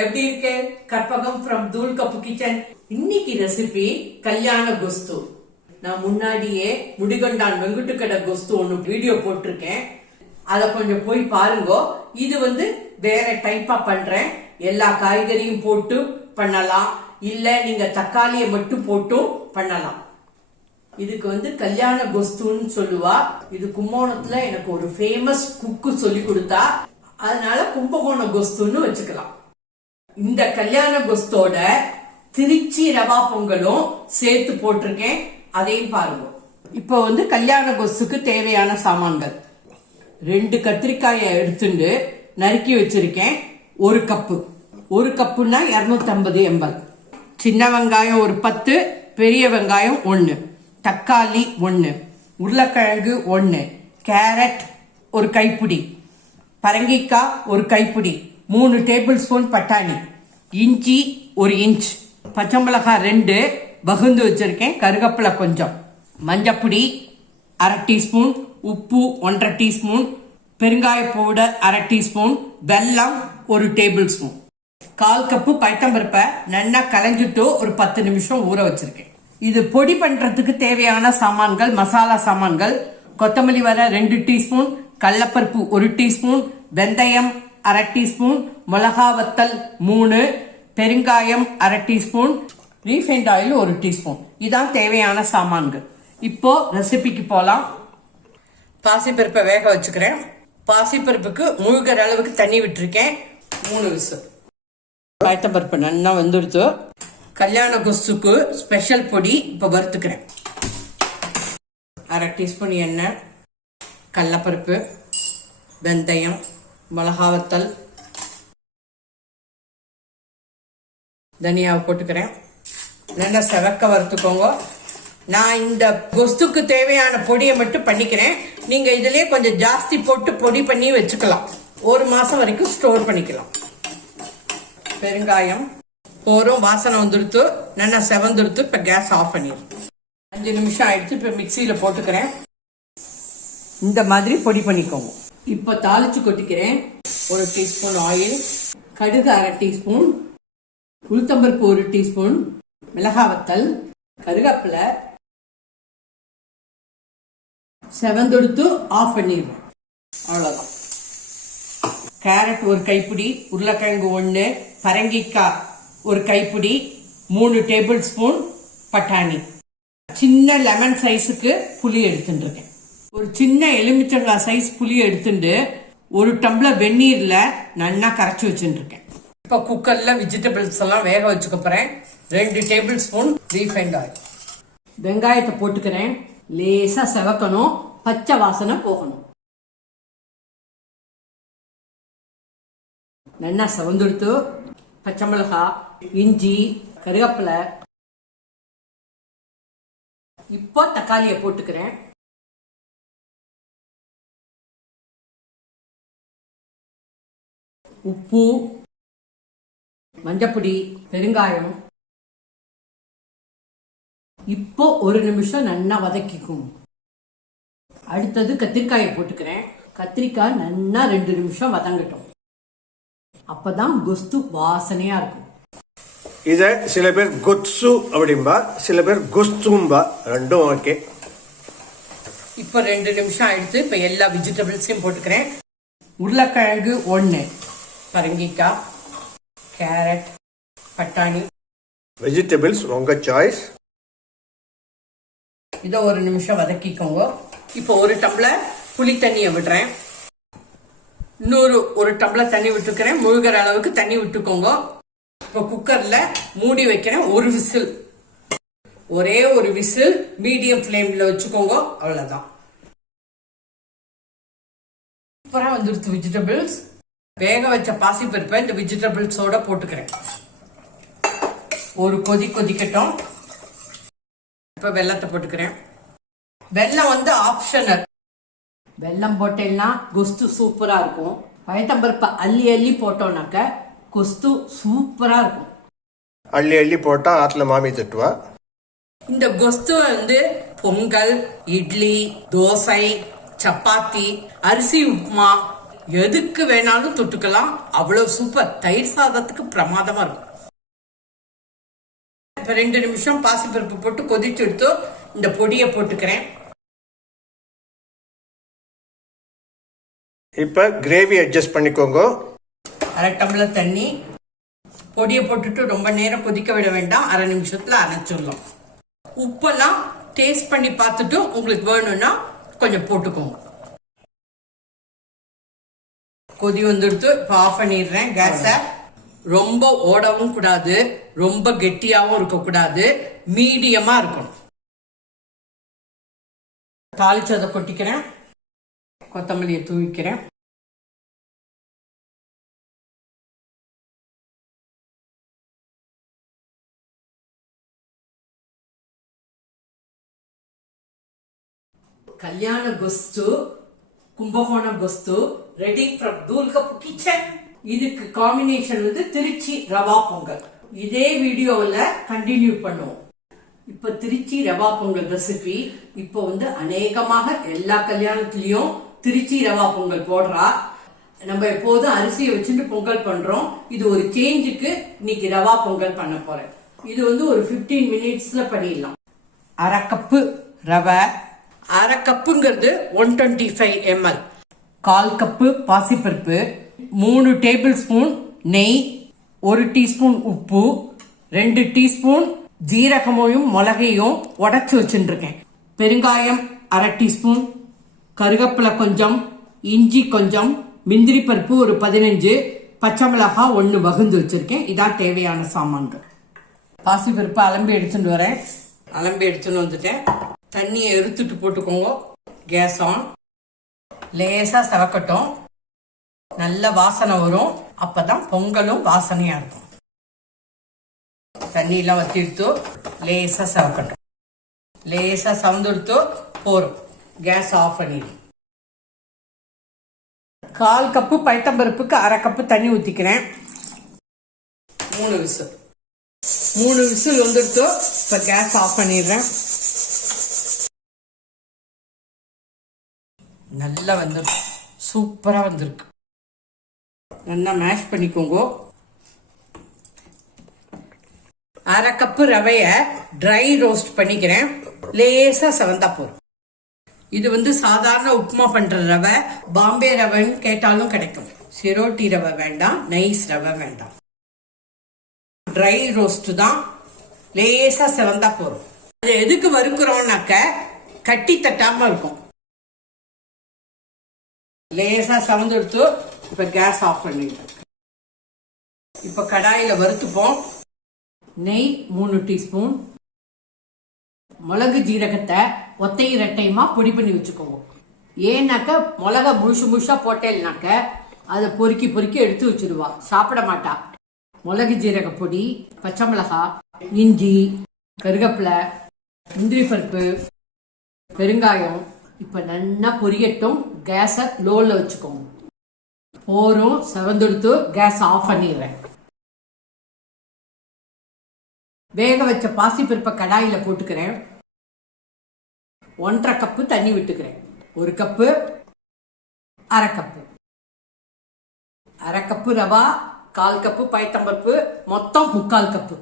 எப்படி இருக்கே? கற்பகம் ஃப்ரம் தூள் கப்பு கிச்சன். இன்னைக்கு ரெசிபி கல்யாண கொஸ்து. நான் முன்னாடியே முடிகொண்டான் வெங்குட்டுக்கடை கொஸ்து ஒன்னு வீடியோ போட்டிருக்கேன். அத கொஞ்சம் போய் பாருங்க. இது வேற டைப்பா பண்றேன். எல்லா காய்கறியும் போட்டு பண்ணலாம், இல்ல நீங்க தக்காளியை மட்டும் போட்டும் பண்ணலாம். இதுக்கு கல்யாண கொஸ்துன்னு சொல்லுவா. இது கும்போணத்துல எனக்கு ஒரு ஃபேமஸ் குக்கு சொல்லி கொடுத்தா, அதனால கும்பகோணம் கொஸ்துன்னு வச்சுக்கலாம். இந்த கல்யாண கொஸ்தோட திருச்சி ரவா பொங்கலும் சேர்த்து போட்டிருக்கேன், அதையும் பாருங்க. இப்போ கல்யாண கொஸ்துக்கு தேவையான சாமான்கள்: 2 கத்திரிக்காயை எடுத்துட்டு நறுக்கி வச்சிருக்கேன். 1 கப்பு, 1 கப்புன்னா 250 ml. சின்ன வெங்காயம் ஒரு 10, பெரிய வெங்காயம் 1, தக்காளி 1, உருளைக்கிழங்கு 1, கேரட் 1 கைப்பிடி, பரங்கிக்காய் 1 கைப்பிடி, 3 டேபிள் ஸ்பூன் பட்டாணி, இஞ்சி 1 இன்ச், பச்சை மிளகாய் 2 வகுந்து வச்சிருக்கேன், கருவேப்பிலை கொஞ்சம், மஞ்சப்பொடி 1/2 டீஸ்பூன், உப்பு 1/2 டீஸ்பூன், பெருங்காய பவுடர் 1/2 டீஸ்பூன், வெல்லம் 1 டேபிள் ஸ்பூன், 1/4 கப்பு பைத்தம்பருப்பை நல்லா கலைஞ்சிட்டு ஒரு 10 நிமிஷம் ஊற வச்சிருக்கேன். இது பொடி பண்றதுக்கு தேவையான சாமான்கள், மசாலா சாமான்கள்: கொத்தமல்லி வர 2 டீஸ்பூன், கடலைப்பருப்பு 1 டீஸ்பூன், வெந்தயம் 1/2 டீஸ்பூன், மிளகா வத்தல் 3, பெருங்காயம் 1/2 டீஸ்பூன், ரீஃபைண்ட் ஆயில் 1 டீஸ்பூன். இதான் தேவையான சாமான்கள். இப்போ ரெசிபிக்கு போலாம். பாசிப்பருப்பை வேக வச்சுக்கிறேன். பாசிப்பருப்புக்கு முழுகிற அளவுக்கு தண்ணி விட்டுருக்கேன். 3 விசில். பைத்தம்பருப்பு நல்லா வெந்துடுத்து. கல்யாண கொஸ்துக்கு ஸ்பெஷல் பொடி இப்ப வறுத்துக்கிறேன். 1/2 டீஸ்பூன் எண்ணெய், கடலைப்பருப்பு, வெந்தயம், மிளகாவத்தல், தனியாவை போட்டுக்கிறேன். நல்லா செவக்க வறுத்துக்கோங்க. நான் இந்த கொஸ்துக்கு தேவையான பொடியை மட்டும் பண்ணிக்கிறேன். நீங்க இதுலயே கொஞ்சம் ஜாஸ்தி போட்டு பொடி பண்ணி வச்சுக்கலாம். 1 மாசம் வரைக்கும் ஸ்டோர் பண்ணிக்கலாம். பெருங்காயம் போரும், வாசனை வந்துடுத்து, நல்லா செவந்துடுத்து. இப்ப கேஸ் ஆஃப் பண்ணிடும். 5 நிமிஷம் ஆயிடுச்சு. இப்ப மிக்சியில போட்டுக்கிறேன். இந்த மாதிரி பொடி பண்ணிக்கோங்க. இப்ப தாளிச்சு கொட்டிக்கிறேன். 1 டீஸ்பூன் ஆயில், கடுகு 1/2 டீஸ்பூன், உளுத்தம்பருப்பு 1 டீஸ்பூன், மிளகாவத்தல், கருவேப்பிலை, செவந்தெடுத்து ஆஃப் பண்ணிடுவேன். அவ்வளவுதான். கேரட் 1 கைப்பிடி, உருளைக்கிழங்கு 1, பரங்கிக்காய் 1 கைப்பிடி, 3 டேபிள் ஸ்பூன் பட்டாணி, சின்ன லெமன் சைஸுக்கு புளி எடுத்துட்டு இருக்கேன். ஒரு சின்ன எலுமிச்சங்காய் சைஸ் புளி எடுத்துட்டு 1 டம்ளர் வெந்நீர்ல நல்லா கரைச்சி வச்சுட்டு இருக்கேன். இப்ப குக்கர்ல வெஜிடபிள்ஸ் எல்லாம் வேக வச்சுக்க போறேன். 2 டேபிள் ஸ்பூன் ரீஃபைண்ட் ஆயில். வெங்காயத்தை போட்டுக்கிறேன். லேசா செவக்கணும், பச்சை வாசனை போகணும். நல்லா செவந்துடுத்து. பச்சை மிளகாய், இஞ்சி, கருவேப்பிலை. இப்போ தக்காளியை போட்டுக்கிறேன். உப்பு, மஞ்சப்பொடி, பெருங்காயம். இப்போ 1 நிமிஷம் நல்லா வதக்கிக்கும். அடுத்தது கத்திரிக்காயை போட்டுக்கிறேன். கத்திரிக்காய் நல்லா 2 நிமிஷம் வதங்கட்டும். அப்பதான் கொஸ்து வாசனையா இருக்கும். இத சில பேர் கொத்சு அப்படிம்பா, சில பேர் கொஸ்தும்பா, ரெண்டும் ஓகே. இப்போ 2 நிமிஷம் ஆயிடுச்சு. இப்ப எல்லா வெஜிடபிள்ஸையும் போட்டுக்கிறேன். உருளைக்கிழங்கு 1, பரங்கிக்காய், கேரட், பட்டாணி. வெஜிடபிள்ஸ் உங்க சாய்ஸ். இதை 1 நிமிஷம் வதக்கிக்கோங்க. இப்போ 1 டம்ளர் புளி தண்ணியை விடுறேன். இன்னொரு 1 டம்ளர் தண்ணி விட்டுக்கிறேன். முழுகிற அளவுக்கு தண்ணி விட்டுக்கோங்க. இப்போ குக்கர்ல மூடி வைக்கிறேன். 1 விசில், ஒரே 1 விசில் மீடியம் ஃபிளேம்ல வச்சுக்கோங்க. அவ்வளவுதான். அப்புறம் வந்துடுத்து வெஜிடபிள்ஸ். வேக வச்ச பாசிப்பருப்பை இந்த வெஜிடபிள்ஸோட போட்டுக்கிறேன். ஒரு கொதி கொதிக்கட்டும். இப்ப வெல்லத்தை போட்டுக்கிறேன். வெல்லம் ஆப்ஷனல். வெல்லம் போட்டேன்னா கொஸ்து சூப்பரா இருக்கும். பைத்தம்பருப்பை அள்ளி அள்ளி போட்டோம்னாக்க கொஸ்து சூப்பரா இருக்கும். அள்ளி அள்ளி போட்டா ஆத்துல மாமி தட்டுவா. இந்த கொஸ்து பொங்கல், இட்லி, தோசை, சப்பாத்தி, அரிசி உப்புமா, எதுக்கு வேணாலும் தொட்டுக்கலாம். அவ்வளவு சூப்பர். தயிர் சாதத்துக்கு பிரமாதமா இருக்கும். இப்ப 2 நிமிஷம் பாசிப்பருப்பு போட்டு கொதிச்சு எடுத்து இந்த பொடியை போட்டுக்கிறேன். இப்ப கிரேவி அட்ஜஸ்ட் பண்ணிக்கோங்க. 1/2 டம்ளர் தண்ணி. பொடியை போட்டுட்டு ரொம்ப நேரம் கொதிக்க விட வேண்டாம். 1/2 நிமிஷத்துல அரைச்சிடலாம். உப்பெல்லாம் டேஸ்ட் பண்ணி பார்த்துட்டு உங்களுக்கு வேணும்னா கொஞ்சம் போட்டுக்கோங்க. கொதி வந்துடுத்து. இப்ப ஆஃப் பண்ணிடுறேன் கேஸ. ரொம்ப ஓடவும் கூடாது, ரொம்ப கெட்டியாவும் இருக்க கூடாது, மீடியமா இருக்கணும். தாளிச்சதை கொட்டிக்கிறேன். கொத்தமல்லியை தூவிக்கிறேன். கல்யாண குஸ்து, கும்பகோணம் குஸ்து ரெடி ஃப்ரம் தூல்கப்பு கிச்சன். இதுக்கு காம்பினேஷன் வந்து திருச்சி ரவா பொங்கல். இதே வீடியோவில் கண்டினியூ பண்ணுவோம். இப்ப திருச்சி ரவா பொங்கல் ரெசிபி இப்போ வந்து அநேகமாக எல்லா கல்யாணத்திலயும் திருச்சி ரவா பொங்கல் போடுறா. நம்ம எப்போதும் அரிசியை வச்சுட்டு பொங்கல் பண்றோம். இது ஒரு சேஞ்சுக்கு இன்னைக்கு ரவா பொங்கல் பண்ண போறேன். இது வந்து ஒரு 15 மினிட்ஸ்ல பண்ணிடலாம். 1/2 கப்பு ரவை, 1/2 கப்புங்கிறது 125 ml, 1/4 கப்பு பாசிப்பருப்பு, 3 டேபிள் ஸ்பூன் நெய், 1 டீஸ்பூன் உப்பு, 2 டீஸ்பூன் ஜீரகமும் மிளகையும் உடைச்சு வச்சுருக்கேன், பெருங்காயம் 1/2 டீஸ்பூன், கருவேப்பிலை கொஞ்சம், இஞ்சி கொஞ்சம், முந்திரி பருப்பு ஒரு 15, பச்சை மிளகாய் 1 வகுந்து வச்சிருக்கேன். இதான் தேவையான சாமான்கள். பாசிப்பருப்பு அலம்பி எடுத்துட்டு வரேன். அலம்பி எடுத்துன்னு வந்துட்டேன். தண்ணியை எடுத்துட்டு போட்டுக்கோங்க. Gas on. லேசா செவக்கட்டும். நல்ல வாசனை வரும். அப்பதான் பொங்கலும் வாசனையா இருக்கும். தண்ணியெல்லாம் வத்தி எடுத்து லேசா செவக்கட்டும். லேசா சவந்துடுத்து போரும். கேஸ் ஆஃப் பண்ணிடு. 1/4 கப்பு பைத்தம்பருப்புக்கு 1/2 கப்பு தண்ணி ஊத்திக்கிறேன். 3 விசில். 3 விசில் வந்துடுத்து. இப்ப கேஸ் ஆஃப் பண்ணிடுறேன். நல்லா வந்துருக்கு. சூப்பரா வந்திருக்கு. நல்லா மேஷ் பண்ணிக்கோங்க. 1/2 கப்பு ரவைய ட்ரை ரோஸ்ட் பண்ணிக்கிறேன். லேசா செவந்தா போதும். இது வந்து சாதாரண உப்புமா பண்ற ரவை. பாம்பே ரவைன்னு கேட்டாலும் கிடைக்கும். சிரோட்டி ரவை வேண்டாம், நைஸ் ரவை வேண்டாம். ட்ரை ரோஸ்ட் தான். லேசா செவந்தா போதும். அது எதுக்கு வறுக்கிறோம்னாக்க கட்டி தட்டாம இருக்கும். லேசா சவந்தெடுத்து இப்ப கேஸ் ஆஃப் பண்ணிடுறேன். இப்ப கடாயில வறுத்துப்போம். நெய் 3 டீஸ்பூன், மிளகு ஜீரகத்தை ஒத்தை இரட்டையுமா பொடி பண்ணி வச்சுக்கோங்க. ஏன்னாக்க மிளகா முழுசா போட்டேன்னாக்க அதை பொறுக்கி பொறுக்கி எடுத்து வச்சிருவா, சாப்பிட மாட்டா. மிளகு ஜீரக பொடி, பச்சை மிளகாய், இஞ்சி, கருவேப்பிலை, முந்திரி பருப்பு, பெருங்காயம். இப்ப நல்லா பொரியட்டும். கேஸ லோல வச்சுக்கோங்க. போரும் செவந்தெடுத்து கேஸ் ஆஃப் பண்ணிடுறேன். வேக வச்ச பாசிப்பருப்பை கடாயில போட்டுக்கிறேன். 1/2 கப்பு தண்ணி விட்டுக்கிறேன். 1 கப்பு, 1/2 கப்பு, 1/2 கப்பு ரவா, 1/4 கப்பு பைத்தம்பருப்பு, மொத்தம் 3/4 கப்பு.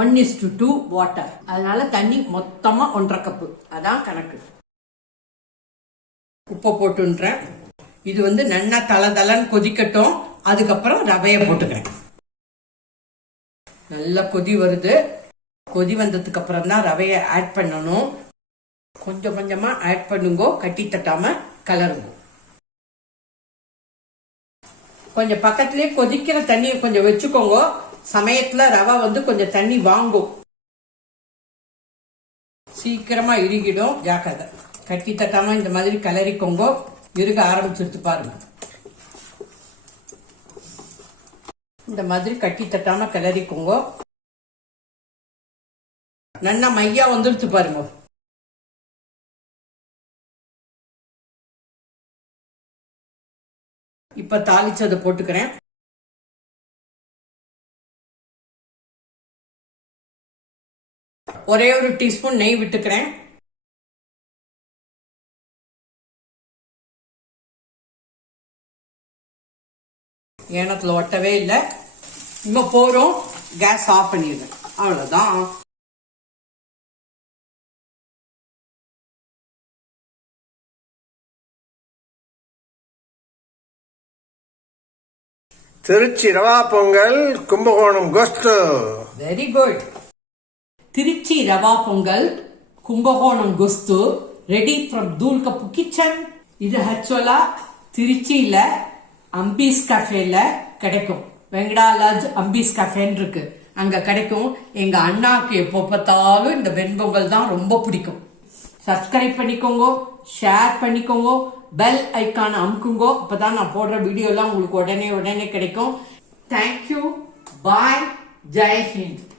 1:2 வாட்டர். அதனால தண்ணி மொத்தமா 1/2 கப்பு. அதான் கணக்கு. உப்பை போட்டுன்றேன். இது வந்து நல்லா தளன்னு கொதிக்கட்டும். அதுக்கப்புறம் ரவையை போட்டுக்கிறேன். நல்லா கொதி வருது. கொதி வந்ததுக்கு அப்புறம் தான் ரவையை ஆட் பண்ணணும். கொஞ்சம் கொஞ்சமா ஆட் பண்ணுங்க. கட்டி தட்டாம கலருங்க. கொஞ்சம் பக்கத்திலே கொதிக்கிற தண்ணியை கொஞ்சம் வச்சுக்கோங்க. சமயத்துல ரவை வந்து கொஞ்சம் தண்ணி வாங்கும். சீக்கிரமா இறுகிடும். ஜாக்கிரதை. கட்டி தட்டாம இந்த மாதிரி கலரிக்கோங்க. இறுக ஆரம்பிச்சுட்டு பாருங்க. இந்த மாதிரி கட்டி தட்டாம கிளறிக்கோங்க. நல்லா மையா வந்துடுச்சு பாருங்க. இப்ப தாளிச்சதை போட்டுக்கிறேன். ஒரே 1 டீஸ்பூன் நெய் விட்டுக்கிறேன். ஏனத்துல ஒட்டவே இல்லை. இங்க போறோம், கேஸ் ஆஃப் பண்ணிடுறேன், அவ்வளவுதான். திருச்சி ரவா பொங்கல், கும்பகோணம் கோஸ்து. Very good. திருச்சி ரவா பொங்கல், கும்பகோணம் குஸ்து, ரெடி ஃப்ரம் தூள் கப்பு கிச்சன். இது ஆக்சுவலா திருச்சியில அம்பீஸ் கஃபேல கிடைக்கும். வெங்கடாலாஜ் அம்பீஸ் கஃபேன்னு இருக்கு, அங்க கிடைக்கும். எங்க அண்ணாக்கு எப்போ பார்த்தாலும் இந்த வெண்பொங்கல் தான் ரொம்ப பிடிக்கும். சப்ஸ்கிரைப் பண்ணிக்கோங்க, ஷேர் பண்ணிக்கோங்க, பெல் ஐக்கான அமுக்குங்கோ. அப்பதான் நான் போடுற வீடியோ எல்லாம் உங்களுக்கு உடனே கிடைக்கும். தேங்க்யூ, பாய், ஜெய் ஹிந்த்.